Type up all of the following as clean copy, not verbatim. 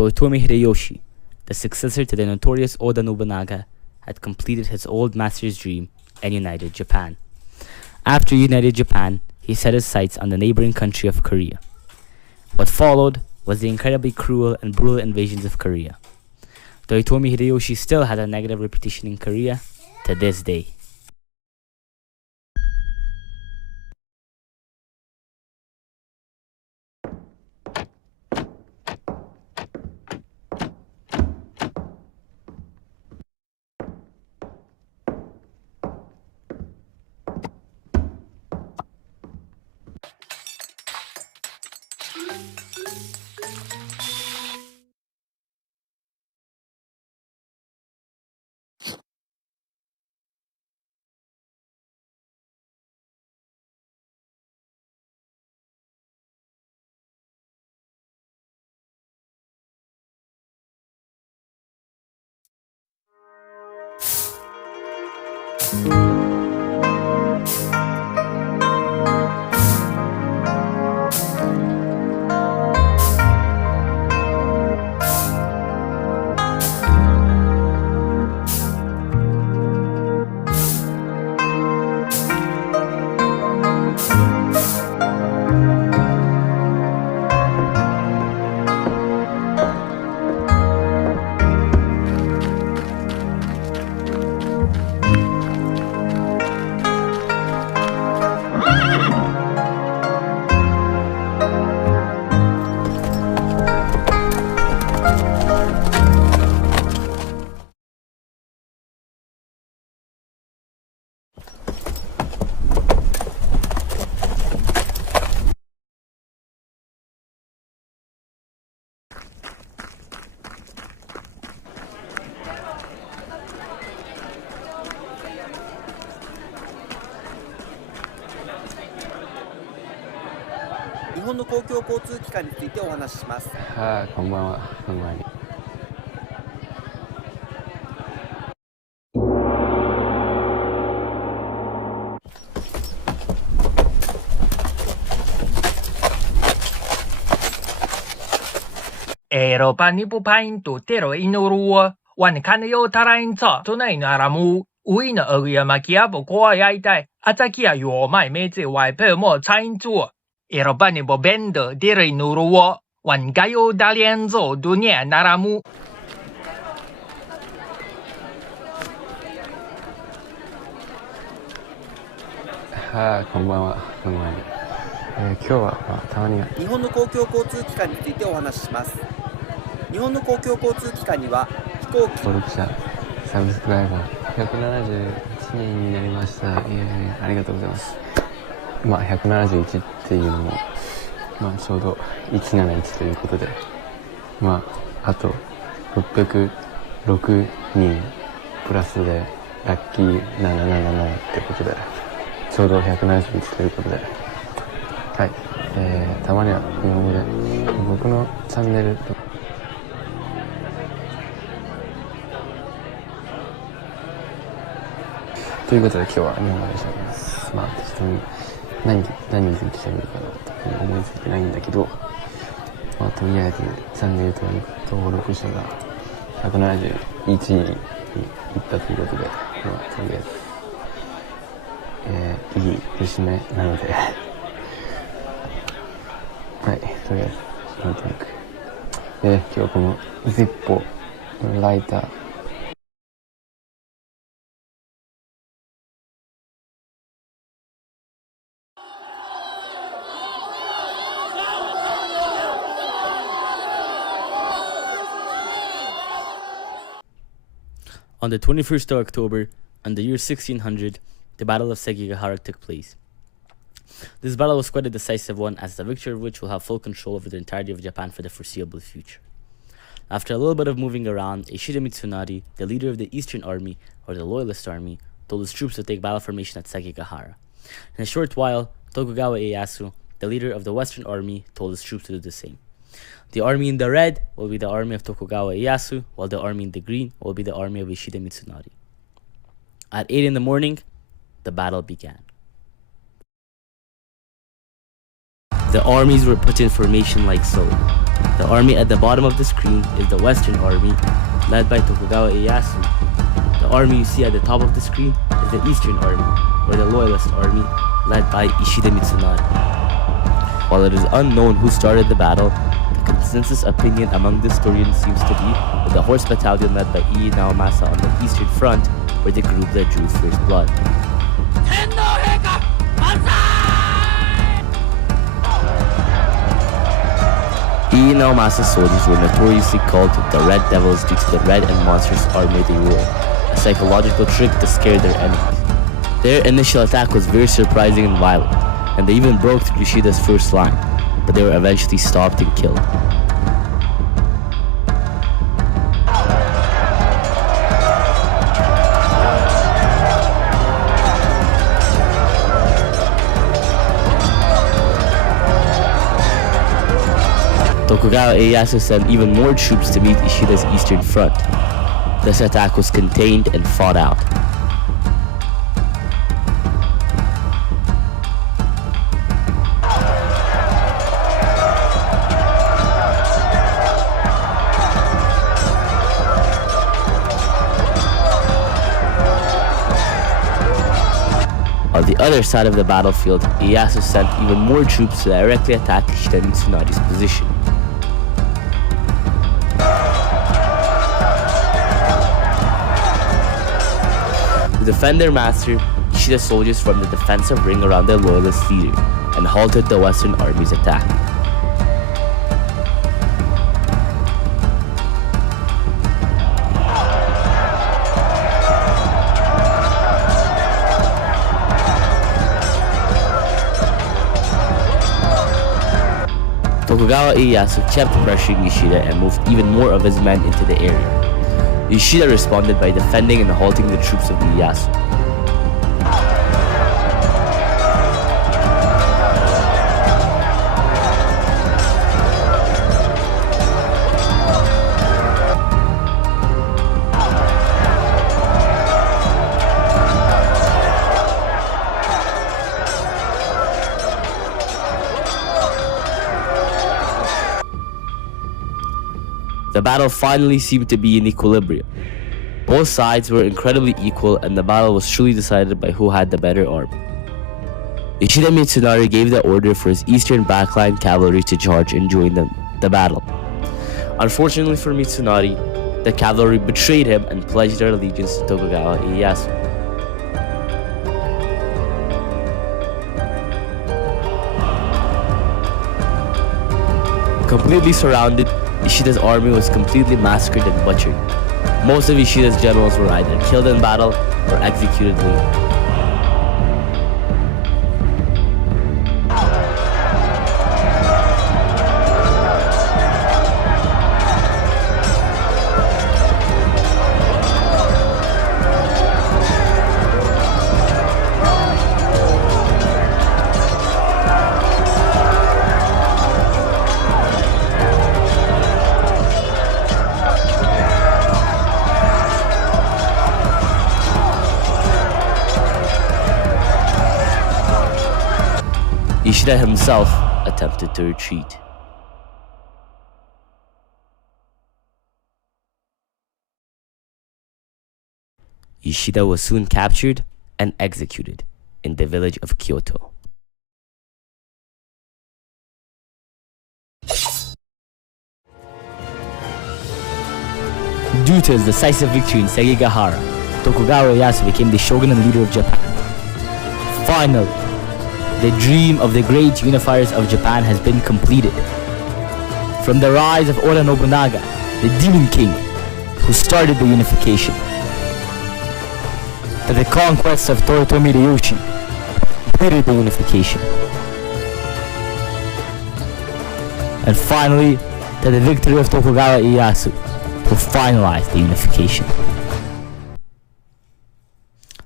Toyotomi Hideyoshi, the successor to the notorious Oda Nobunaga, had completed his old master's dream and united Japan. After united Japan, he set his sights on the neighboring country of Korea. What followed was the incredibly cruel and brutal invasions of Korea. Toyotomi Hideyoshi still has a negative reputation in Korea to this day. Nihonの公共交通機関についてお話しします。はい、こんばんは。こんばんは。Eropa ni pupain tu tero inurua wan kan yo tarain sa tunai na ramu ui na area makia bo ko yai dai atakia yo mai meze wai pe mo chain zu Eropa ni bo bendo dire inurua wan gayo dalienzo dunia na ramuはい、こんばんは。こんばんは。今日は、たまには日本の公共交通機関についてお話しします。日本の公共交通機関には飛行機登録者サブスクライバー171人になりました。ありがとうございます。171っていうのも、ちょうど171ということで、あと606人プラスでラッキー777ってことで、ちょうど171ということで、はい、たまには日本語で僕のチャンネルということで今日は日本語で喋ります。適当に何について喋るかなと思いついてないんだけど、とりあえずチャンネル登録者が171人に行ったということで、とりあえず、いい節目なのではい、とりあえずなんとなく今日はこのジッポライターOn the 21st of October, in the year 1600, the Battle of Sekigahara took place. This battle was quite a decisive one, as the victor of which will have full control over the entirety of Japan for the foreseeable future. After a little bit of moving around, Ishida Mitsunari, the leader of the Eastern Army, or the Loyalist Army, told his troops to take battle formation at Sekigahara. In a short while, Tokugawa Ieyasu, the leader of the Western Army, told his troops to do the same. The army in the red will be the army of Tokugawa Ieyasu, while the army in the green will be the army of Ishida Mitsunari. At 8 in the morning, the battle began. The armies were put in formation like so. The army at the bottom of the screen is the Western Army, led by Tokugawa Ieyasu. The army you see at the top of the screen is the Eastern Army, or the Loyalist Army, led by Ishida Mitsunari. While it is unknown who started the battle, the consensus opinion among the historians seems to be that the horse battalion led by Ii Naomasa on the Eastern Front were the group that drew first blood. Ii Naomasa's soldiers were notoriously called the Red Devils due to the red and monstrous army they wore, a psychological trick to scare their enemies. Their initial attack was very surprising and violent, and they even broke through Ishida's first line, but they were eventually stopped and killed. Tokugawa Ieyasu sent even more troops to meet Ishida's eastern front. This attack was contained and fought out. On the other side of the battlefield, Ieyasu sent even more troops to directly attack Ishida Mitsunari's position. To defend their master, Ishida's soldiers formed a defensive ring around their loyalist leader and halted the Western Army's attack. Tokugawa Ieyasu kept pressuring Ishida and moved even more of his men into the area. Ishida responded by defending and halting the troops of Ieyasu. The battle finally seemed to be in equilibrium. Both sides were incredibly equal, and the battle was truly decided by who had the better army. Ishida Mitsunari gave the order for his eastern backline cavalry to charge and join the battle. Unfortunately for Mitsunari, the cavalry betrayed him and pledged their allegiance to Tokugawa Ieyasu. Completely surrounded, Ishida's army was completely massacred and butchered. Most of Ishida's generals were either killed in battle or executed later. Ishida himself attempted to retreat. Ishida was soon captured and executed in the village of Kyoto. Due to his decisive victory in Sekigahara, Tokugawa Ieyasu became the shogun and leader of Japan. Finally, the dream of the great unifiers of Japan has been completed. From the rise of Oda Nobunaga, the Demon King, who started the unification, to the conquests of Toyotomi Hideyoshi, who completed the unification, and finally, to the victory of Tokugawa Ieyasu, who finalized the unification.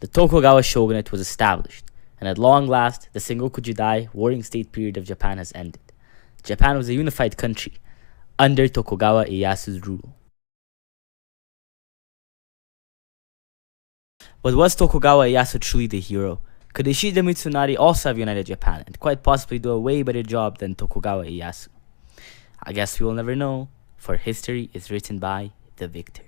The Tokugawa shogunate was established, and at long last, the Sengoku Jidai warring state period of Japan has ended. Japan was a unified country under Tokugawa Ieyasu's rule. But was Tokugawa Ieyasu truly the hero? Could Ishida Mitsunari also have united Japan and quite possibly do a way better job than Tokugawa Ieyasu? I guess we will never know, for history is written by the victor.